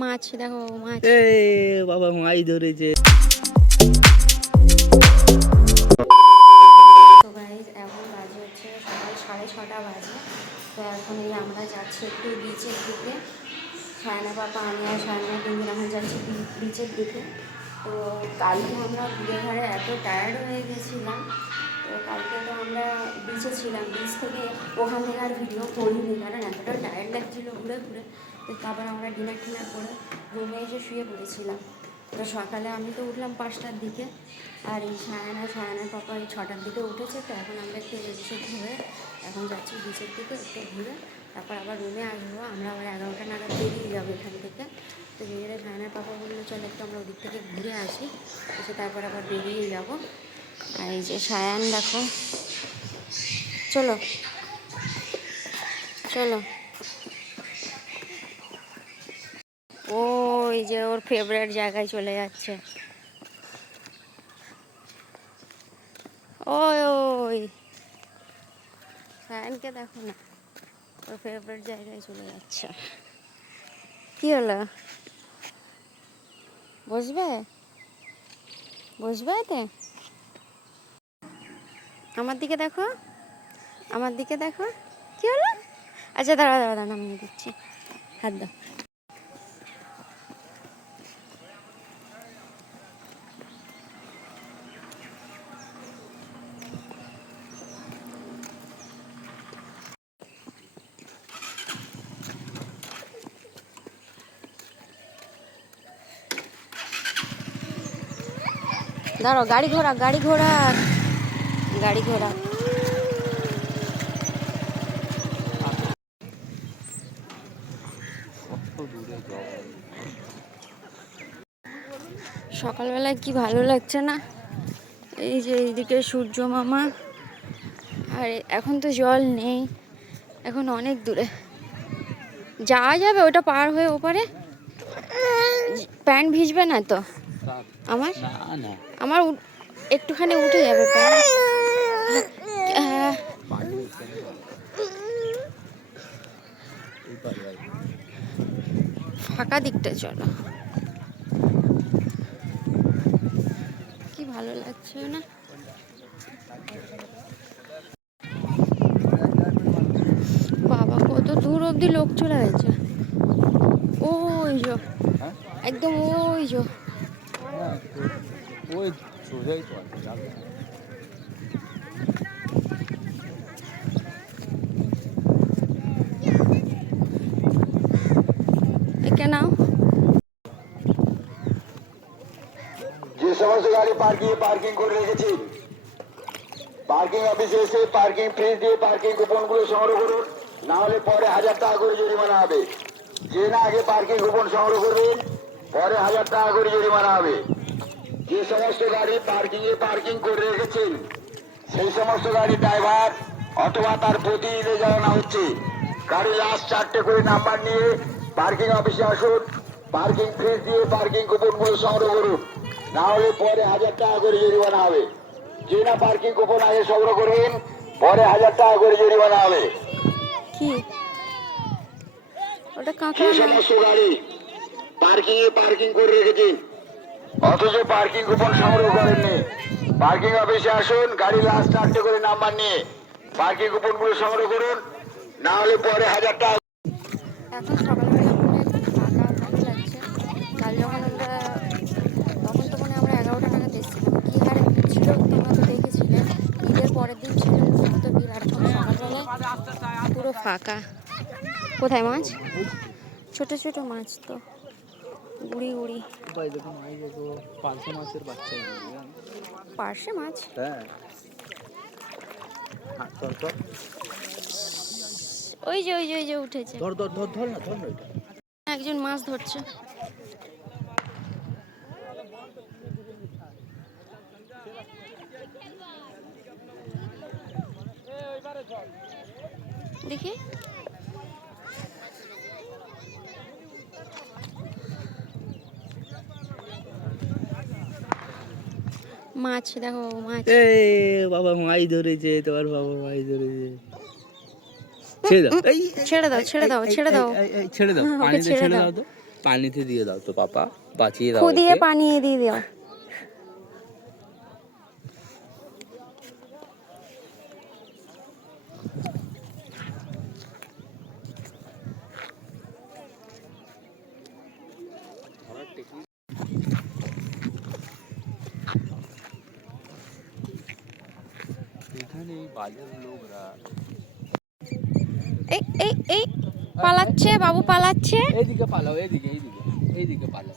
মাছ দেখো, মাছ। বাবা মাছ ধরেছে। তো গাইজ এখন বাজে হচ্ছে সকাল 6:30 বাজে। তো এখন এই আমরা যাচ্ছি একটু বিচের দিকে। সায়না পাপা, আমি আর সায়না তিনজন এখন যাচ্ছি বিচের দিকে। তো কালকে আমরা ঘুরে ঘাড়ে এত টায়ার্ড হয়ে গেছিলাম। তো কালকে তো আমরা বিচে ছিলাম, বিচ থেকে ওখান থেকে আর ভিডিও করিনি, কারণ এতটা টায়ার্ড লাগছিলো ঘুরে ঘুরে। তো তারপর আমরা ডিনার টিনার করে রুমে এসে শুয়ে পড়েছিলাম। তো সকালে আমি তো উঠলাম 5টার দিকে, আর এই সায়নার পাপা এই 6টার দিকে উঠেছে। তো এখন আমরা একটু এসে ঘুরে এখন যাচ্ছি বিচের দিকে, একটু ঘুরে তারপর আবার রুমে আসবো। আমরা আবার 11টা নাগাদ বেরিয়ে যাবো এখান থেকে। তো বেরিয়ে সায়নার পাপা বললো চলো একটু আমরা ওদিক থেকে ঘুরে আসি, এসে তারপর আবার বেরিয়ে যাবো। আর এই যে সায়ান দেখো, চলো চলো। ওই যে ওর ফেভারিট জায়গায় চলে যাচ্ছে। ওই ওই সায়ানকে দেখো না, ওর ফেভারিট জায়গায় চলে যাচ্ছে। কি হলো, বসবে বসবে এতে? আমার দিকে দেখো, আমার দিকে দেখো, কি হলো? আচ্ছা দাঁড়া দাঁড়া দাঁড়া, নামিয়ে দিচ্ছি, হাত দাও। দাঁড়াও, গাড়ি ঘোড়া গাড়ি ঘোড়া গাড়ি ঘোড়া। সকালবেলায় কি ভালো লাগছে না, এই যে এইদিকে সূর্য মামা। আর এখন তো জল নেই, এখন অনেক দূরে যাওয়া যাবে, ওটা পার হয়ে ওপারে। প্যান্ট ভিজবে না তো? আমার আমার একটুখানি উঠে যাবে প্যান্ট। ফাঁকা দিকটা চলো, কি ভালো লাগছে না। বাবা কত দূর অব্দি লোক চলে গেছে, ওই যো একদম ওই যো। একে নাও। যে সমস্ত গাড়ি পার্কিং করে রেখেছি, পার্কিং অফিসে এসে পার্কিং ফি দিয়ে পার্কিং কুপনগুলো সংগ্রহ করুন, না হলে পরে 1000 টাকা করে জরিমানা হবে। যে না আগে পার্কিং কুপন সংগ্রহ করবেন, পরে 1000 টাকা করে জরিমানা হবে। যে সমস্ত গাড়ি পার্কিং করে রেখেছেন, সেই সমস্ত গাড়ি ড্রাইভার অথবা তার প্রতিনিধি জানানো হচ্ছে গাড়ি লাস্ট 4টে করে নাম্বার নিয়ে পার্কিং অফিসে আসুন, পার্কিং ফি দিয়ে পার্কিং কুপনগুলো সংগ্রহ করুন, না হলে পরে 1000 টাকা করে জরিমানা হবে। যে না পার্কিং কুপন আগে সংগ্রহ করবেন, পরে 1000 টাকা করে জরিমানা হবে। কি ওটা যে সমস্ত গাড়ি পার্কিং করে রেখেছেন অথচ পার্কিং কুপন সংগ্রহ করেননি, পার্কিং অফিসে আসুন, গাড়ি লাস্ট 4টে করে নাম্বার নিয়ে পার্কিং কুপনগুলো সংগ্রহ করুন, না হলে পরে 1000 টাকা। এখন সকালবেলা মনে একটু ফাঁকা ভালো লাগছে। কাল যখন আমরা তখন তো মনে আমরা 11টা নাগাদ এসেছিলাম, কী হারে ভিড় ছিল তোমরা তো দেখেছিলে। ঈদের পরের দিন ছিল কত ভিড়, আর এখন সকালবেলায় পুরো ফাঁকা। কোথায় মাছ? ছোট ছোট মাছ তো, গুড়ি গুড়ি পার্শে মাছ। ওই যে ওই যে ওই যে উঠেছে, একজন মাছ ধরছে। দেখি মাছ দেখো মাছ। এ বাবা মাছ ধরেছে, তোমার বাবা মাছ ধরেছে। ছেড়ে দাও, এই ছেড়ে দাও ছেড়ে দাও ছেড়ে দাও, ছেড়ে দাও, ওকে পানিতে ছেড়ে ছেড়ে দাও, দাও তো, পানিতে দিয়ে দাও তো পাপা, বাঁচিয়ে দাও খুদিয়ে ওকে। পানিয়ে দিয়ে দাও। এখানে বাজার লোকরা এই এই এই পালাচ্ছে, বাবু পালাচ্ছে। এইদিকে পালাও, এইদিকে এইদিকে এইদিকে পালাও।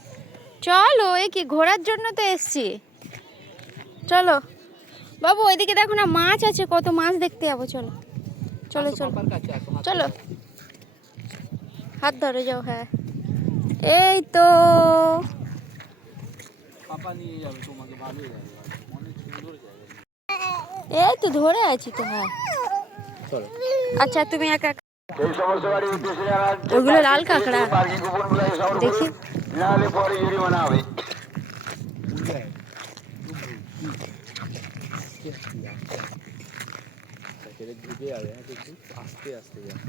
চলো, এ কি ঘোরার জন্য তো এসছি, চলো বাবু ওইদিকে দেখো না মাছ আছে, কত মাছ দেখতে যাবো, চলো চলো চলো পাপার কাছে আসো, হাত চলো, ধরো। হাত ধরে যাও। হ্যাঁ এই তো, পাপা নিয়ে যাবে তোমাকে, ভালোই লাগবে, অনেক সুন্দর জায়গা। এই তো ধরে আছি তো। হ্যাঁ চলো। আচ্ছা তুমি একা এই সমস্ত গাড়ির উদ্দেশ্যে যারা ওগুলো লাল কাঁকড়া, পার্কিং কুপনগুলো সংগ্রহ দেখি। করুন, নাহলে পরে জরিমানা হবে। ঢুকে যাবে, হ্যাঁ দেখি আস্তে আস্তে যাবে।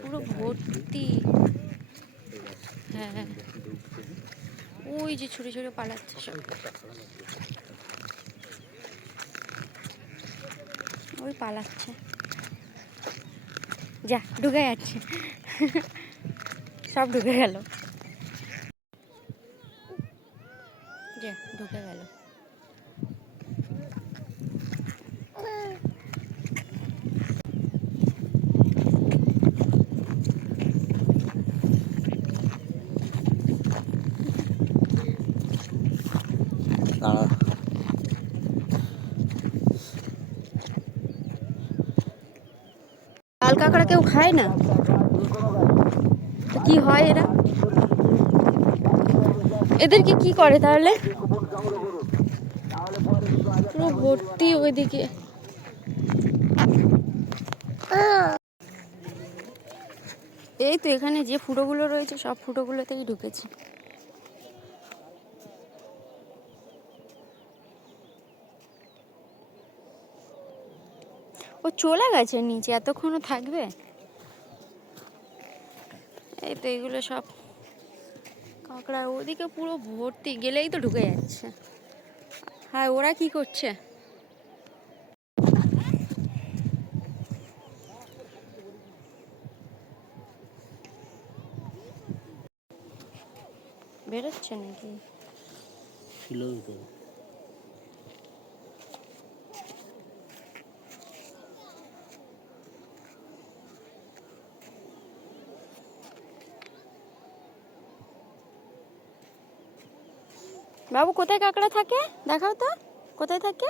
পুরো ভর্তি। হ্যাঁ ওই যে ছুটে ছুটে পালাচ্ছে সব, ওই পালাচ্ছে, যা ঢুকে যাচ্ছে সব ঢুকে গেল, যা ঢুকে গেল। দাঁড়া, লাল কাঁকড়া কেউ খায় না তো কি হয় এরা, এদেরকে কি করে তাহলে? পুরো ভর্তি ওইদিকে। এই তো এখানে যে ফুটোগুলো রয়েছে সব ফুটোগুলোতেই ঢুকেছে। ও চলে গেছে নিচে, এতক্ষণও থাকবে? এই তো এগুলো সব কাঁকড়া, ওদিকে পুরো ভর্তি, গেলেই তো ঢুকে যাচ্ছে। হ্যাঁ ওরা কি করছে? বেরোচ্ছে নাকি? ছিল তো। বাবু কোথায় কাঁকড়া থাকে দেখাও তো, কোথায় থাকে?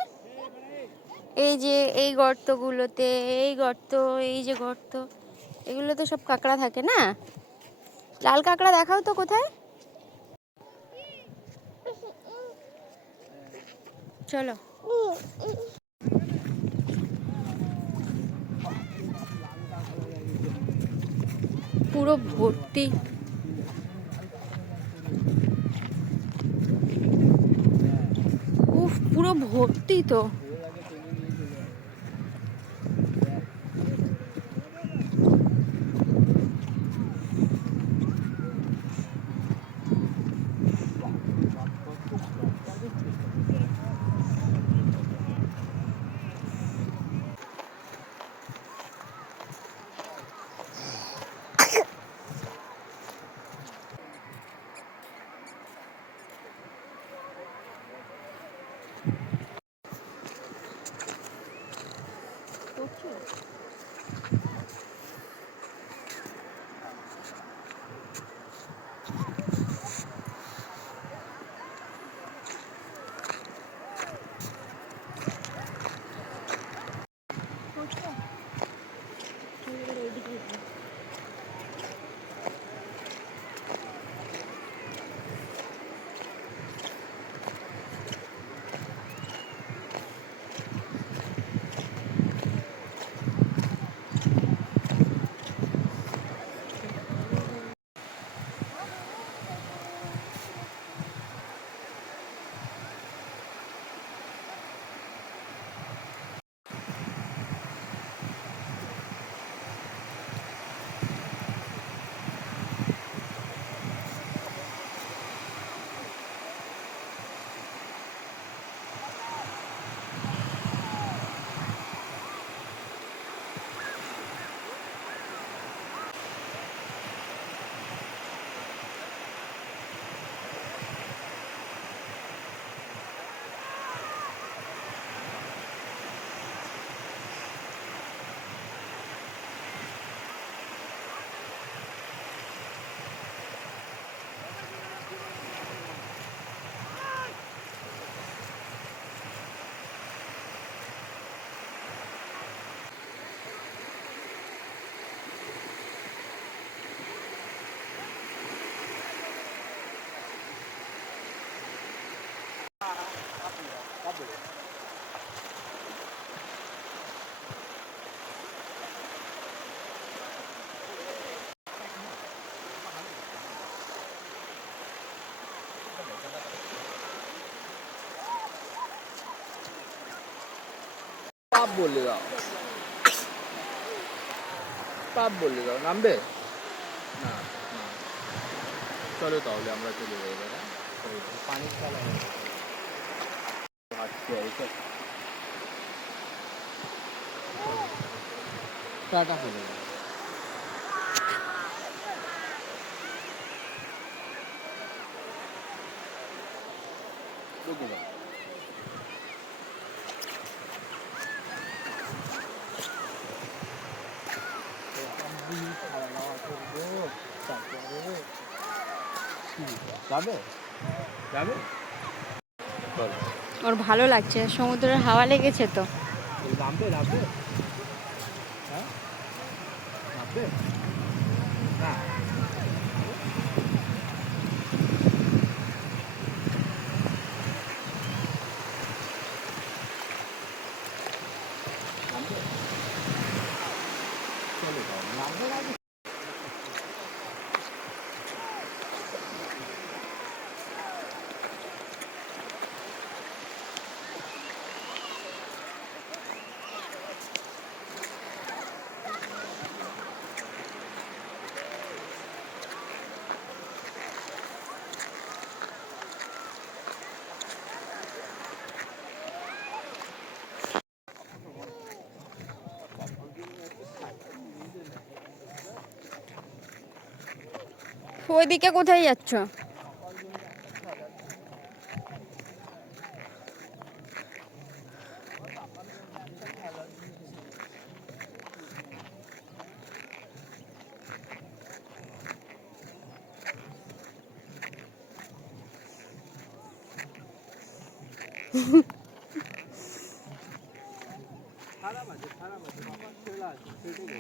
এই যে এই গর্তগুলোতে, এই গর্ত, এই যে গর্ত, এগুলোতে সব কাঁকড়া থাকে না? লাল কাঁকড়া দেখাও তো কোথায়। চলো পুরো ভর্তি, উফ পুরো ভর্তি তো। বলে দাও, পাপ বলে দাও, নামবে না? না, চলো তাহলে আমরা চলে যাই এবার। পানির খেলা টাটা হয়ে যাবে। বুঝে দাও। যাবে যাবে চলো। ওর ভালো লাগছে, সমুদ্রের হাওয়া লেগেছে তো। নামবে নামবে, হ্যাঁ নামবে না? নামবে, চলো তাহলে। নামবে না? ওইদিকে কোথায় যাচ্ছ? খারাপ আছে, খারাপ আছে, বাবা ছেলে আছে, সেটু গো।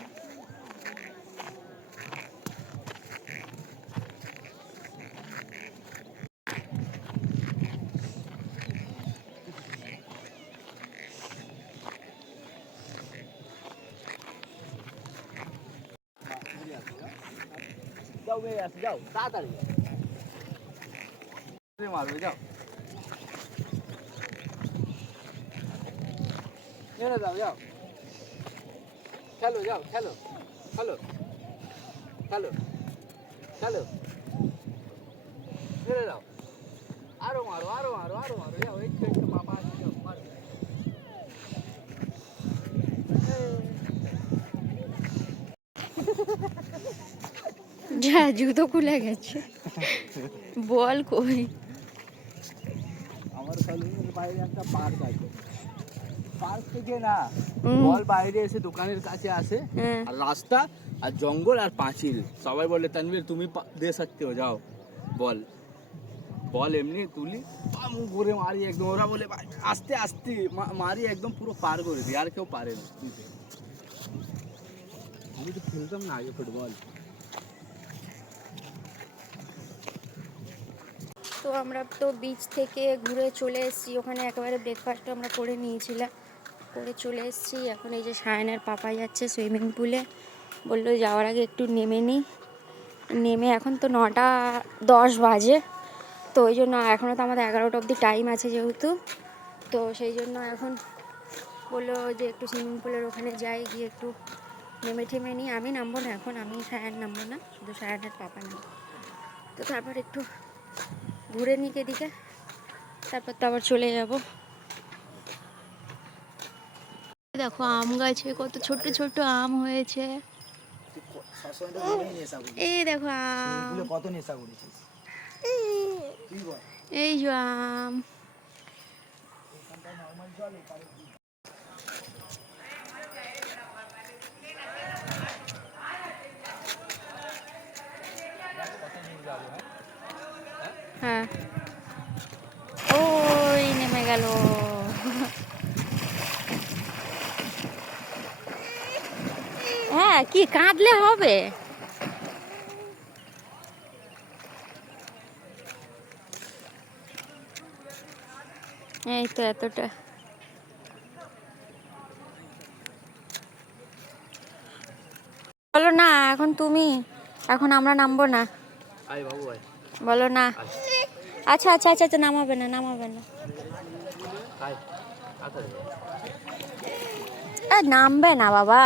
যাও মেয়ে আছে, যাও তাড়াতাড়ি মারবে, যাও নেমে যাও, যাও খেলো, যাও খেলো, খেলো, খেলো, খেলো, ছেড়ে দাও, আরো মারো, আরো মারো, আরো মারো, যাও একটু একটু বাবা আছে, যাও মারো। যা, জুতো খুলে গেছে। বল কই? আমার কলোনির বাইরে একটা পার্ক আছে, পার্ক থেকে না হুম। বল বাইরে এসে দোকানের কাছে আসে, হ্যাঁ। আর রাস্তা আর জঙ্গল আর পাঁচিল, সবাই বলে তানভীর তুমি দে सकते हो, যাও বল। বল এমনি তুলি পাম করে মারি একদম, ওরা বলে ভাই আস্তে আস্তে মারি একদম পুরো পার করে দিই, আর কেউ পারে না। আমি তো খেলতাম না আগে ফুটবল। তো আমরা তো বিচ থেকে ঘুরে চলে এসেছি, ওখানে একেবারে ব্রেকফাস্ট আমরা করে নিয়েছিলাম, করে চলে এসেছি। এখন এই যে সায়নের পাপা যাচ্ছে সুইমিং পুলে, বললো যাওয়ার আগে একটু নেমে নিই। নেমে এখন তো 9:10 বাজে, তো ওই জন্য এখনও তো আমাদের 11টা অবধি টাইম আছে যেহেতু, তো সেই জন্য এখন বললো যে একটু সুইমিং পুলের ওখানে যাই, গিয়ে একটু নেমে ঠেমে নিই। আমি নামবো না এখন, আমি সায়ন নামবো না, শুধু সায়নের পাপা নামবো। তো তারপর একটু ঘুরে নিক এদিকে, তারপর তো আবার চলে যাব। দেখো আম গাছে কত ছোট ছোট আম হয়েছে। এই দেখো আম, কত নেশা করেছিস? এই যে আম। হ্যাঁ, ওই নেমে গেল। হ্যাঁ, কি কাঁদলে হবে? এই তো এতটা। বলো না এখন তুমি, এখন আমরা নামবো না। আয় বাবু আয়, বলো না। আচ্ছা আচ্ছা আচ্ছা আচ্ছা, নামাবে না নামাবে না। আয় তাড়াতাড়ি। নামবে না বাবা।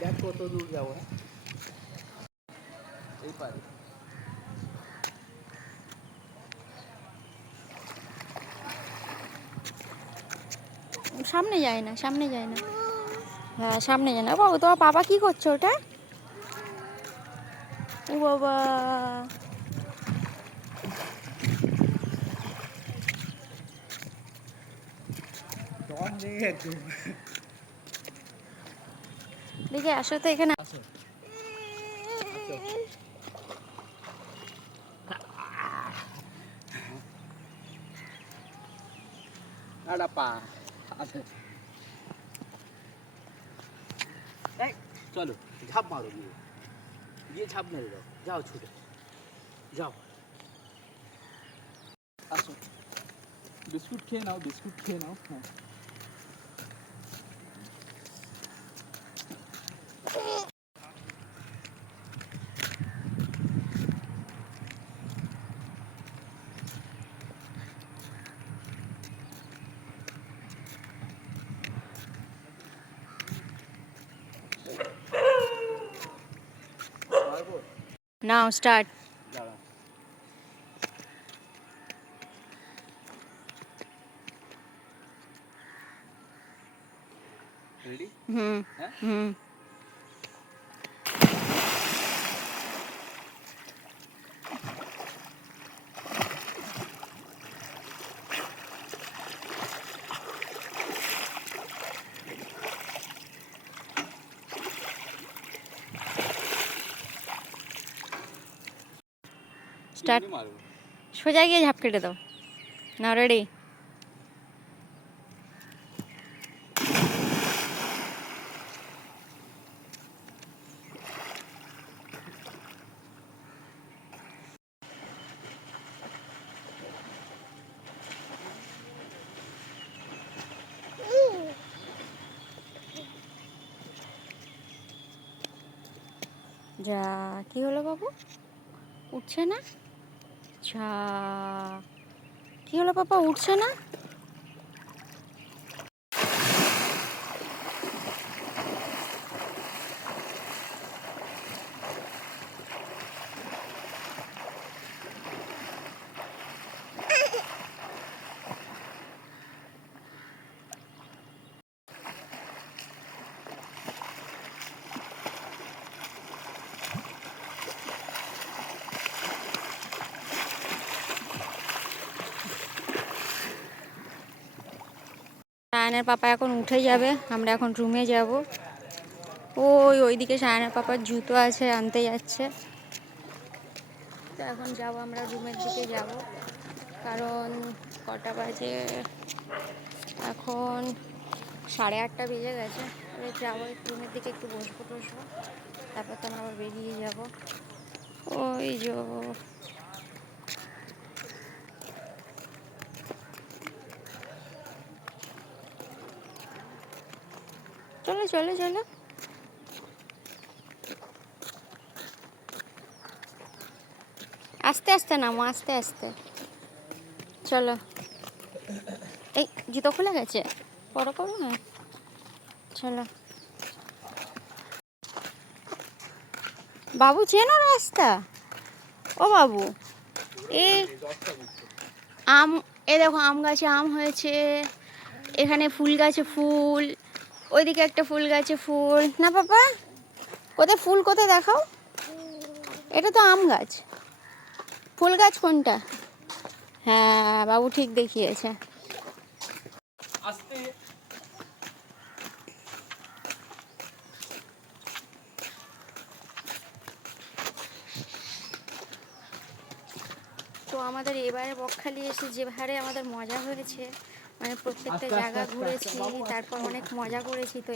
দেখ কত দূর যাবো, এই পারে। সামনে যায় না, সামনে যায় না। হ্যাঁ সামনে যায় না। বাবু তোমার বাবা কি করছো ওটা? ও বাবা, দেখে আসো তো এখানে। একটা পা আছে। এই, চলো ঝাঁপ মারো, গিয়ে গিয়ে ঝাঁপ মেরে দাও, যাও ছুটে যাও। আসো, বিস্কুট খেয়ে নাও, বিস্কুট খেয়ে নাও। হ্যাঁ পারবো, নাও স্টার্ট। দাঁড়া। রেডি? হুম হ্যাঁ হুম। স্টার্ট। এমনি মারবো। সোজা গিয়ে ঝাঁপ কেটে দাও। নাও রেডি। যা, কি হলো বাবু? উঠছে না? যা, কি হলো পাপা, উঠছে না? সায়নের পাপা এখন উঠে যাবে, আমরা এখন রুমে যাব। ওইদিকে সায়নের পাপার জুতো আছে, আনতে যাচ্ছে। তো এখন যাব, আমরা রুমের দিকে যাব, কারণ কটা বাজে এখন, 8:30 বেজে গেছে। এবার যাবো রুমের দিকে, একটু বসবো টসবো, তারপর তো আমরা আবার বেরিয়ে যাব। ওই যে চলো চলো চলো, আস্তে আস্তে নামো, আস্তে আস্তে চলো। এই জুতো খুলে গেছে, পরো করো না। চলো বাবু, চেনো রাস্তা? ও বাবু, এই আম, এ দেখো আম গাছে আম হয়েছে, এখানে ফুল গাছে ফুল, ওইদিকে একটা ফুল গাছে ফুল। না বাবা, কোথায় ফুল, কোথায় দেখাও? এটা তো আম গাছ, ফুল গাছ কোনটা? হ্যাঁ বাবু ঠিক দেখিয়েছে। আস্তে। তো আমাদের এবারে বকখালি এসে যে হারে আমাদের মজা হয়েছে, মানে প্রত্যেকটা জায়গা ঘুরেছি, তারপর অনেক মজা করেছি। তো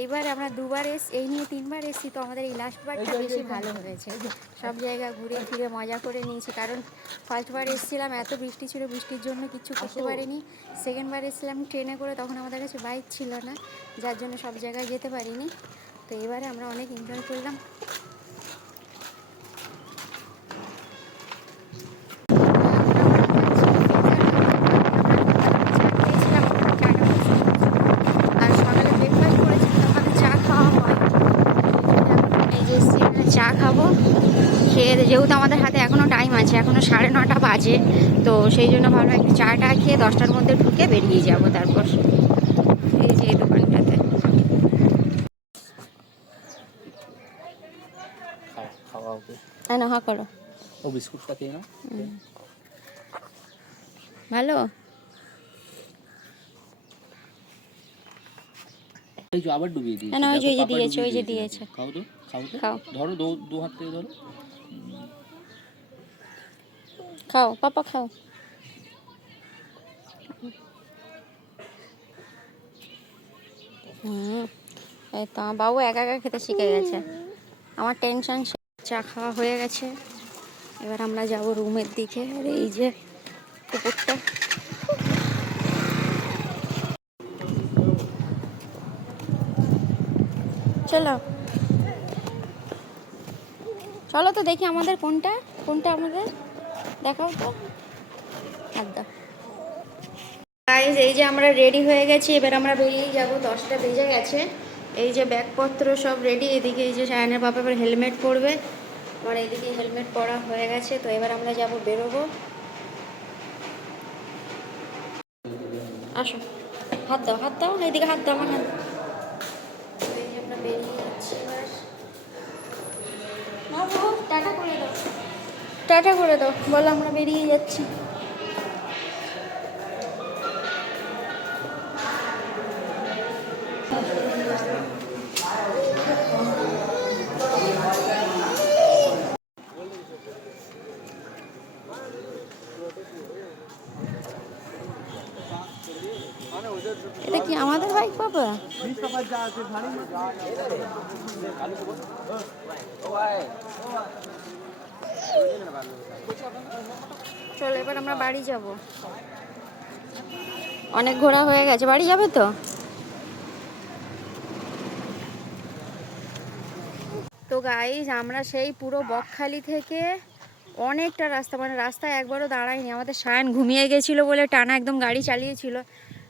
এইবারে আমরা দুবার এই নিয়ে 3বার এসেছি। তো আমাদের এই লাস্টবারটা বেশি ভালো হয়েছে, সব জায়গা ঘুরে ফিরে মজা করে নিয়েছি। কারণ ফার্স্টবার এসেছিলাম, এত বৃষ্টি ছিল, বৃষ্টির জন্য কিছু করতে পারিনি। সেকেন্ডবার এসেছিলাম ট্রেনে করে, তখন আমাদের কাছে বাইক ছিল না, যার জন্য সব জায়গায় যেতে পারিনি। তো এবারে আমরা অনেক এনজয় করলাম। আর সকালে ব্রেকফাস্ট করেছি, ওখানে চা খাওয়া হয়। এই যে এখানে চা খাবো, খেয়ে যেহেতু আমাদের হাতে এখনও টাইম আছে, এখনও 9:30 বাজে, তো সেই জন্য ভাবলাম একটু চাটা খেয়ে 10টার মধ্যে ঢুকে বেরিয়ে যাব। তারপর এই যে এই দোকানটাতে খাওয়া ওকে। হ্যাঁ না, হা করো। ও বিস্কুটটা খেয়ে নাও। ভালো। এই যে আবার ডুবিয়ে দিয়েছে। না, ওই যে দেখো, পাপা দিয়েছে, ওই যে ডুবিয়ে দিয়েছে। খাও তো, খাও তো। খাও ধরো, দু হাত থেকে ধরো। খাও পাপা, খাও। এই তো আমার বাবু একা একা খেতে শিখে গেছে। আমার টেনশন, চা খাওয়া হয়ে গেছে। এবার আমরা যাব রুমের দিকে। আর এই যে কুকুরটা, চলো চলো তো দেখি আমাদের কোনটা আমাদের দেখাও তো। হাত দাও। গাইস, এই যে আমরা রেডি হয়ে গেছি, এবার আমরা বেরিয়ে যাব। 10টা বেজে গেছে। এই যে ব্যাগপত্র সব রেডি। এদিকে এই যে সায়নের বাবা এবার হেলমেট পরবে, আমার এদিকে হেলমেট পরা হয়ে গেছে। তো এবার আমরা যাব, বেরোবো। আসো, হাত দাও, হাত দাও, এইদিকে হাত দাও, আমার হাত। এই যে আমরা বেরিয়ে যাচ্ছি এবার। না বাবু, টাটা করে দাও, টাটা করে দাও, বলো আমরা বেরিয়ে যাচ্ছি। এটা কি আমাদের বাইক পাপা? চলো এবার আমরা বাড়ি যাব। অনেক ঘোরা হয়ে গেছে, বাড়ি যাবে তো। তো গাইজ, আমরা সেই পুরো বকখালি থেকে অনেকটা রাস্তা, মানে রাস্তায় একবারও দাঁড়াইনি। আমাদের সায়ন ঘুমিয়ে গেছিলো বলে টানা একদম গাড়ি চালিয়েছিল,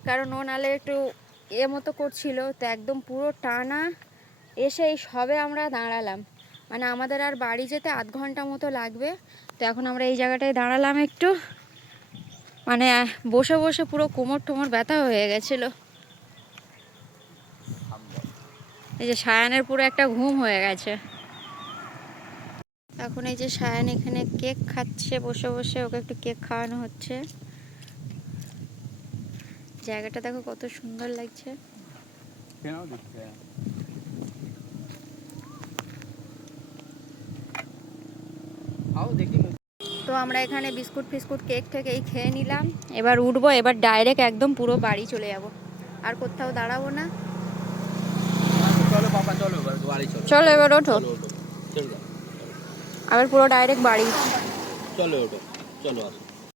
কারণ ও নালে একটু মতো করছিল। তো একদম পুরো টানা এসে এই সবে আমরা দাঁড়ালাম, মানে আমাদের আর বাড়ি যেতে আধ ঘন্টা মতো লাগবে। তো এখন আমরা এই জায়গাটায় দাঁড়ালাম একটু, মানে বসে বসে পুরো কোমর টোমর ব্যথা হয়ে গেছিলো। এই যে সায়ানের পুরো একটা ঘুম হয়ে গেছে। এখন এই যে সায়ান এখানে কেক খাচ্ছে বসে বসে, ওকে একটু কেক খাওয়ানো হচ্ছে। জায়গাটা দেখো কত সুন্দর লাগছে। তো আমরা এখানে বিস্কুট ফিস্কুট কেক টেক এই খেয়ে নিলাম। এবার উঠবো, এবার ডাইরেক্ট একদম পুরো বাড়ি চলে যাব, আর কোথাও দাঁড়াবো না। চলো এবার ওঠো, আবার পুরো ডাইরেক্ট বাড়ি। চলো ওঠো, চলো আসো।